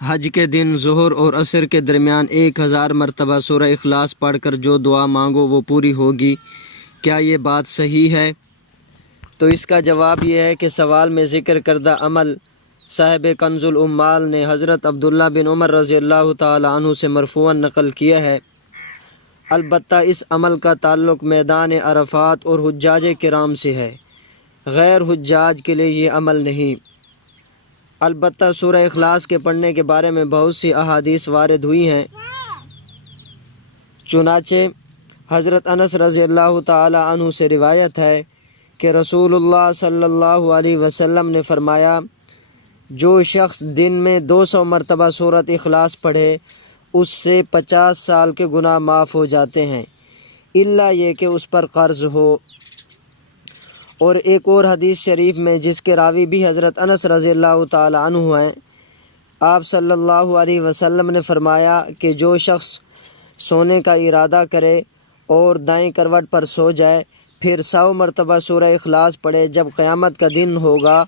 حج کے دن ظہر اور عصر کے درمیان 1000 مرتبہ سورہ اخلاص پڑھ کر جو دعا مانگو وہ پوری ہوگی، کیا یہ بات صحیح ہے؟ تو اس کا جواب یہ ہے کہ سوال میں ذکر کردہ عمل صاحب کنز العمال نے حضرت عبداللہ بن عمر رضی اللہ تعالی عنہ سے مرفوعاً نقل کیا ہے۔ البتہ اس عمل کا تعلق میدان عرفات اور حجاج کرام سے ہے، غیر حجاج کے لیے یہ عمل نہیں۔ البتہ سورہ اخلاص کے پڑھنے کے بارے میں بہت سی احادیث وارد ہوئی ہیں۔ چنانچہ حضرت انس رضی اللہ تعالی عنہ سے روایت ہے کہ رسول اللہ صلی اللہ علیہ وسلم نے فرمایا، جو شخص دن میں 200 مرتبہ سورۃ اخلاص پڑھے اس سے 50 سال کے گناہ معاف ہو جاتے ہیں، الا یہ کہ اس پر قرض ہو۔ اور ایک اور حدیث شریف میں جس کے راوی بھی حضرت انس رضی اللہ تعالی عنہ ہیں، آپ صلی اللہ علیہ وسلم نے فرمایا کہ جو شخص سونے کا ارادہ کرے اور دائیں کروٹ پر سو جائے پھر 100 مرتبہ سورہ اخلاص پڑھے، جب قیامت کا دن ہوگا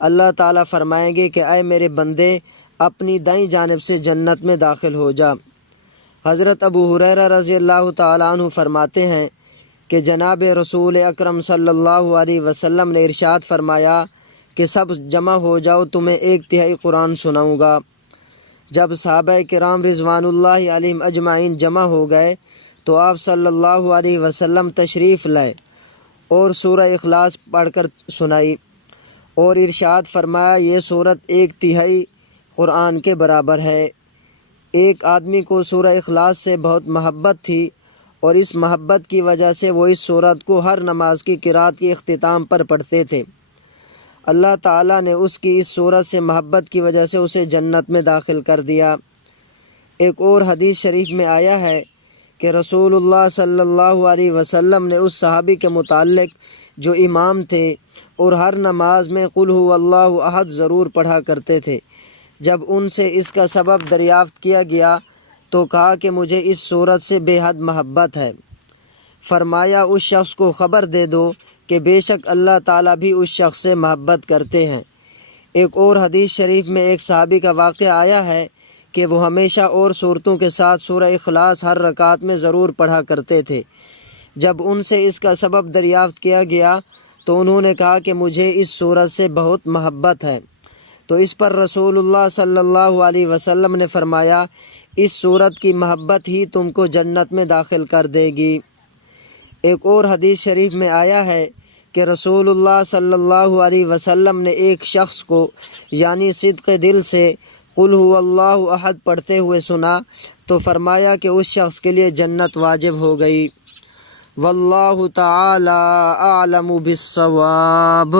اللہ تعالیٰ فرمائیں گے کہ اے میرے بندے اپنی دائیں جانب سے جنت میں داخل ہو جا۔ حضرت ابو ہریرہ رضی اللہ تعالی عنہ فرماتے ہیں کہ جناب رسول اکرم صلی اللہ علیہ وسلم نے ارشاد فرمایا کہ سب جمع ہو جاؤ، تمہیں 1/3 قرآن سناؤں گا۔ جب صحابہ کرام رضوان اللہ علیہم اجمعین جمع ہو گئے تو آپ صلی اللہ علیہ وسلم تشریف لائے اور سورہ اخلاص پڑھ کر سنائی اور ارشاد فرمایا، یہ سورت 1/3 قرآن کے برابر ہے۔ ایک آدمی کو سورہ اخلاص سے بہت محبت تھی اور اس محبت کی وجہ سے وہ اس سورت کو ہر نماز کی قرات کے اختتام پر پڑھتے تھے۔ اللہ تعالیٰ نے اس کی اس سورت سے محبت کی وجہ سے اسے جنت میں داخل کر دیا۔ ایک اور حدیث شریف میں آیا ہے کہ رسول اللہ صلی اللہ علیہ وسلم نے اس صحابی کے متعلق جو امام تھے اور ہر نماز میں قل هو اللہ احد ضرور پڑھا کرتے تھے، جب ان سے اس کا سبب دریافت کیا گیا تو کہا کہ مجھے اس سورت سے بے حد محبت ہے۔ فرمایا اس شخص کو خبر دے دو کہ بے شک اللہ تعالیٰ بھی اس شخص سے محبت کرتے ہیں۔ ایک اور حدیث شریف میں ایک صحابی کا واقعہ آیا ہے کہ وہ ہمیشہ اور صورتوں کے ساتھ سورہ اخلاص ہر رکعت میں ضرور پڑھا کرتے تھے۔ جب ان سے اس کا سبب دریافت کیا گیا تو انہوں نے کہا کہ مجھے اس سورت سے بہت محبت ہے۔ تو اس پر رسول اللہ صلی اللہ علیہ وسلم نے فرمایا، اس سورت کی محبت ہی تم کو جنت میں داخل کر دے گی۔ ایک اور حدیث شریف میں آیا ہے کہ رسول اللہ صلی اللہ علیہ وسلم نے ایک شخص کو یعنی صدق دل سے قل هو اللہ احد پڑھتے ہوئے سنا تو فرمایا کہ اس شخص کے لیے جنت واجب ہو گئی۔ واللہ تعالی اعلم بالصواب۔